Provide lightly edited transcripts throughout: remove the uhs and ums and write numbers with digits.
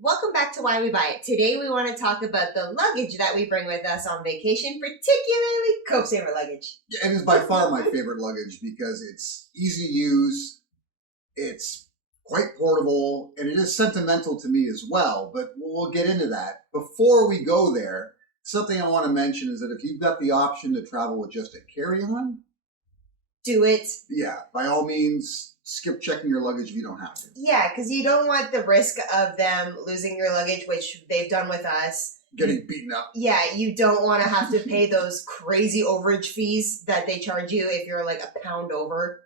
Welcome back to Why We Buy It. Today we want to talk about the luggage that we bring with us on vacation, particularly Cope's favorite luggage. Yeah, it is by far my favorite luggage because it's easy to use, it's quite portable, and it is sentimental to me as well, but we'll get into that. Before we go there, something I want to mention is that if you've got the option to travel with just a carry-on, Do it. yeah, by all means, skip checking your luggage if you don't have to. Yeah, because you don't want the risk of them losing your luggage, which they've done with us. Getting beaten up. Yeah, you don't want to have to pay those crazy overage fees that they charge you if you're like a pound over.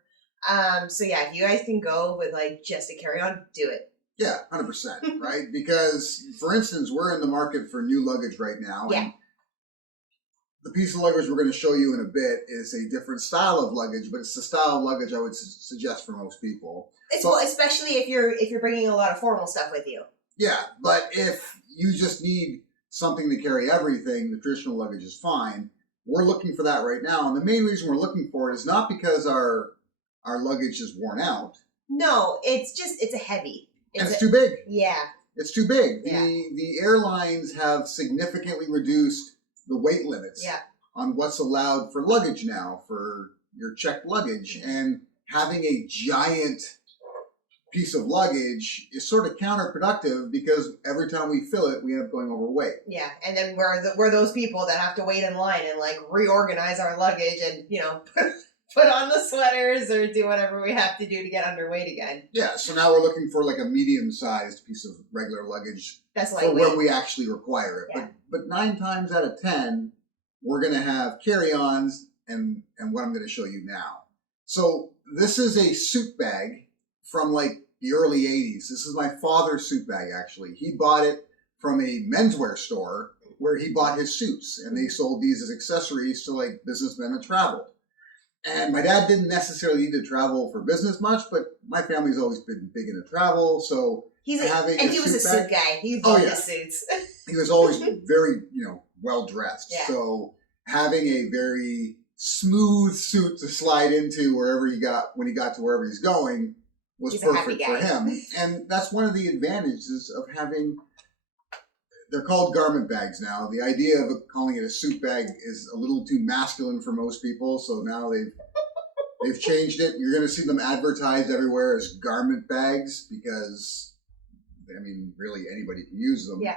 So yeah, if you guys can go with like just a carry-on, do it. Yeah, 100%, right? Because, for instance, we're in the market for new luggage right now. Yeah. And the piece of luggage we're going to show you in a bit is a different style of luggage, but it's the style of luggage I would suggest for most people. Well, especially if you're bringing a lot of formal stuff with you. Yeah, but if you just need something to carry everything, the traditional luggage is fine. We're looking for that right now, and the main reason we're looking for it is not because our luggage is worn out. No, it's a heavy. It's too big. Yeah. It's too big. Yeah. The airlines have significantly reduced the weight limits on what's allowed for luggage now, for your checked luggage. Mm-hmm. And having a giant piece of luggage is sort of counterproductive because every time we fill it, we end up going overweight. Yeah, and then we're those people that have to wait in line and like reorganize our luggage and, put on the sweaters or do whatever we have to do to get underweight again. Yeah, so now we're looking for like a medium-sized piece of regular luggage. That's for when we actually require it. Yeah. But 9 times out of 10, we're going to have carry-ons and what I'm going to show you now. So this is a suit bag from like the early 80s. This is my father's suit bag, actually. He bought it from a menswear store where he bought his suits, and they sold these as accessories to like businessmen that traveled. And my dad didn't necessarily need to travel for business much, but my family's always been big into travel, so he was a suit guy. He loved his suits. He was always very, well dressed. Yeah. So having a very smooth suit to slide into when he got to wherever he's going was perfect for him. And that's one of the advantages of having. They're called garment bags now. The idea of calling it a suit bag is a little too masculine for most people, so now they've changed it. You're going to see them advertised everywhere as garment bags because, really anybody can use them. Yeah.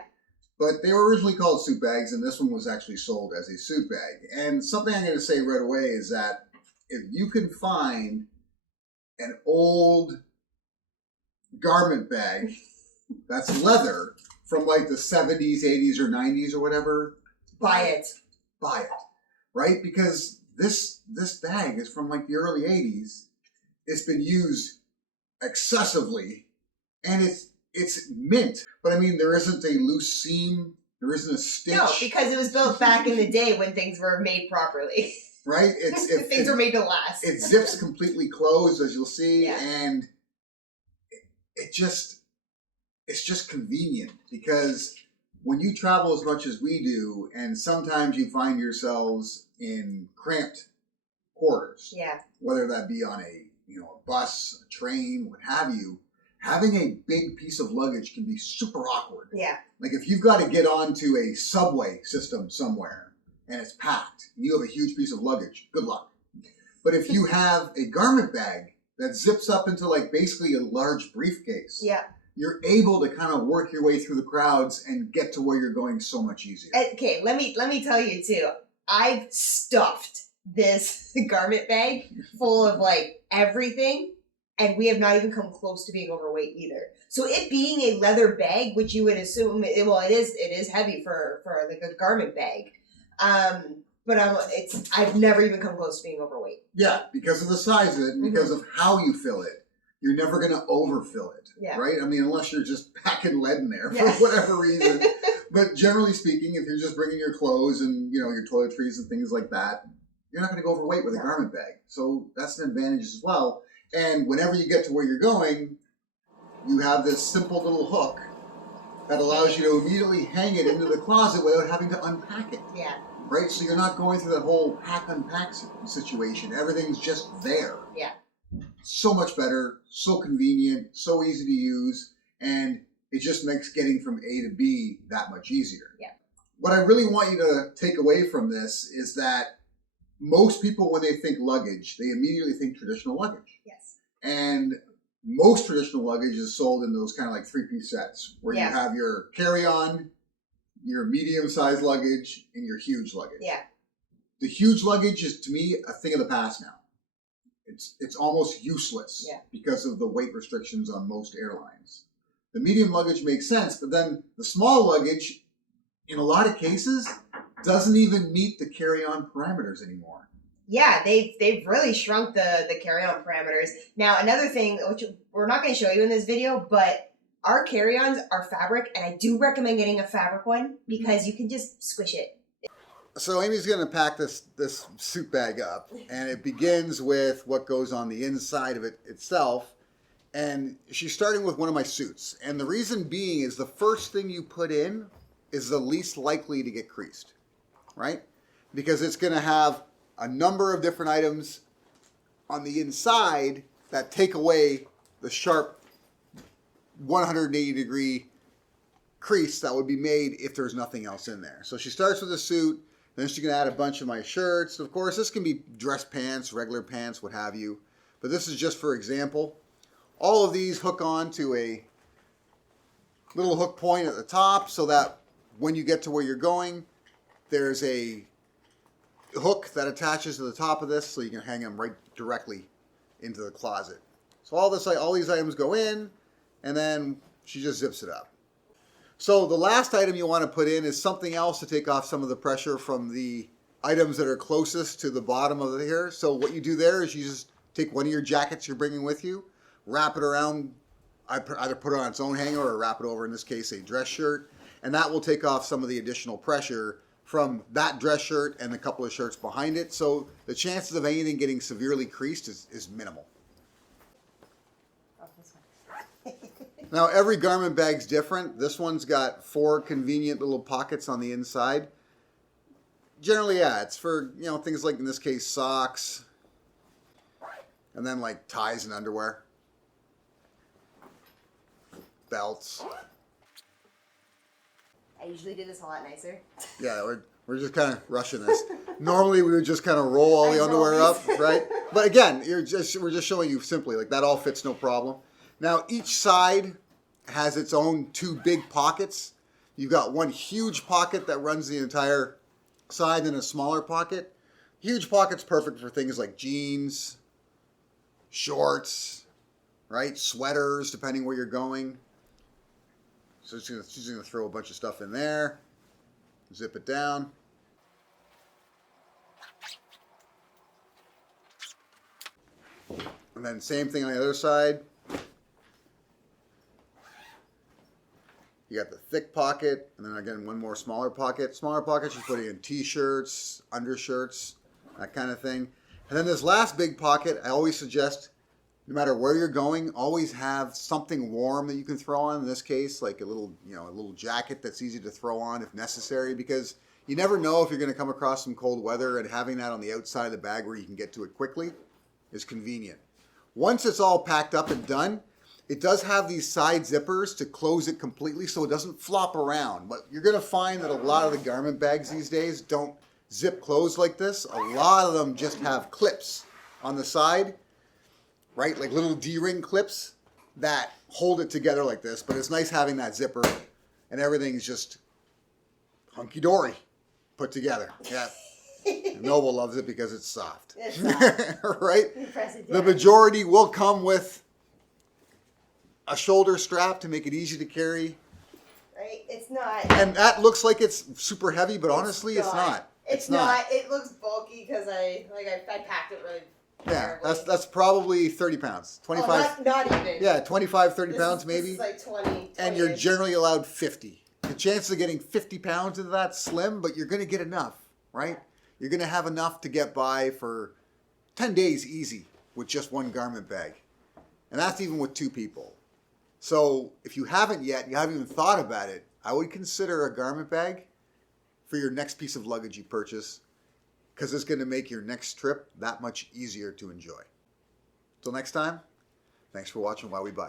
But they were originally called suit bags, and this one was actually sold as a suit bag. And something I'm going to say right away is that if you can find an old garment bag that's leather from like the 70s, 80s, or 90s or whatever, buy it. Buy it, right? Because this bag is from like the early 80s. It's been used excessively, and it's mint. But there isn't a loose seam. There isn't a stitch. No, because it was built back in the day when things were made properly. Right? Things were made to last. It zips completely closed, as you'll see, and it's just convenient because when you travel as much as we do, and sometimes you find yourselves in cramped quarters, whether that be on a bus, a train, what have you, having a big piece of luggage can be super awkward. Yeah. Like if you've got to get onto a subway system somewhere and it's packed, and you have a huge piece of luggage, good luck. But if you have a garment bag that zips up into like basically a large briefcase, you're able to kind of work your way through the crowds and get to where you're going so much easier. Okay, let me tell you too. I've stuffed this garment bag full of like everything, and we have not even come close to being overweight either. So it being a leather bag, which you would assume, it is heavy for like a garment bag. But I've never even come close to being overweight. Yeah, because of the size of it and because of how you fill it. You're never going to overfill it, right? Unless you're just packing lead in there for whatever reason. But generally speaking, if you're just bringing your clothes and, your toiletries and things like that, you're not going to go overweight with a garment bag. So that's an advantage as well. And whenever you get to where you're going, you have this simple little hook that allows you to immediately hang it into the closet without having to unpack it. Yeah. Right? So you're not going through that whole pack-unpack situation. Everything's just there. Yeah. So much better, so convenient, so easy to use, and it just makes getting from A to B that much easier. Yeah. What I really want you to take away from this is that most people, when they think luggage, they immediately think traditional luggage. Yes. And most traditional luggage is sold in those kind of like 3-piece sets where you have your carry-on, your medium-sized luggage, and your huge luggage. Yeah. The huge luggage is, to me, a thing of the past now. It's almost useless because of the weight restrictions on most airlines. The medium luggage makes sense, but then the small luggage, in a lot of cases, doesn't even meet the carry-on parameters anymore. Yeah, they've really shrunk the carry-on parameters. Now, another thing, which we're not going to show you in this video, but our carry-ons are fabric, and I do recommend getting a fabric one because you can just squish it. So Amy's going to pack this suit bag up, and it begins with what goes on the inside of it itself. And she's starting with one of my suits. And the reason being is the first thing you put in is the least likely to get creased, right? Because it's going to have a number of different items on the inside that take away the sharp 180-degree crease that would be made if there's nothing else in there. So she starts with a suit, then she can add a bunch of my shirts. Of course, this can be dress pants, regular pants, what have you. But this is just for example. All of these hook on to a little hook point at the top so that when you get to where you're going, there's a hook that attaches to the top of this so you can hang them right directly into the closet. So all these items go in, and then she just zips it up. So the last item you want to put in is something else to take off some of the pressure from the items that are closest to the bottom of here. So what you do there is you just take one of your jackets you're bringing with you, wrap it around, either put it on its own hanger or wrap it over, in this case, a dress shirt, and that will take off some of the additional pressure from that dress shirt and a couple of shirts behind it. So the chances of anything getting severely creased is minimal. Now, every garment bag's different. This one's got 4 convenient little pockets on the inside. Generally, yeah, it's for, things like, in this case, socks, and then like ties and underwear, belts. I usually do this a lot nicer. Yeah, we're just kind of rushing this. Normally, we would just kind of roll all the underwear up, right? But again, we're just showing you simply, like that all fits no problem. Now, each side has its own 2 big pockets. You've got one huge pocket that runs the entire side and a smaller pocket. Huge pocket's perfect for things like jeans, shorts, right? Sweaters, depending where you're going. So she's going to throw a bunch of stuff in there. Zip it down. And then same thing on the other side. You got the thick pocket, and then again, one more smaller pocket. Smaller pocket, she's putting in t-shirts, undershirts, that kind of thing. And then this last big pocket, I always suggest, no matter where you're going, always have something warm that you can throw on. In this case, like a little jacket that's easy to throw on if necessary, because you never know if you're going to come across some cold weather, and having that on the outside of the bag where you can get to it quickly is convenient. Once it's all packed up and done, it does have these side zippers to close it completely so it doesn't flop around. But you're going to find that a lot of the garment bags these days don't zip close like this. A lot of them just have clips on the side, right? Like little D-ring clips that hold it together like this. But it's nice having that zipper and everything's just hunky-dory put together. Yeah. Noble loves it because it's soft. It's soft. Right? You press it The down. majority will come with a shoulder strap to make it easy to carry. Right? It's not. And that looks like it's super heavy, but honestly, it's not. It's not. It looks bulky because I packed it really. Yeah, terribly. that's probably 30 pounds. 25. Oh, not even. Yeah, 25, 30 This pounds is- maybe. This is like 20. And you're 20-ish. generally allowed 50. The chances of getting 50 pounds into that slim, but you're going to get enough, right? You're going to have enough to get by for 10 days easy with just one garment bag. And that's even with 2 people. So if you haven't yet, you haven't even thought about it, I would consider a garment bag for your next piece of luggage you purchase, because it's going to make your next trip that much easier to enjoy. Till next time, thanks for watching while we buy.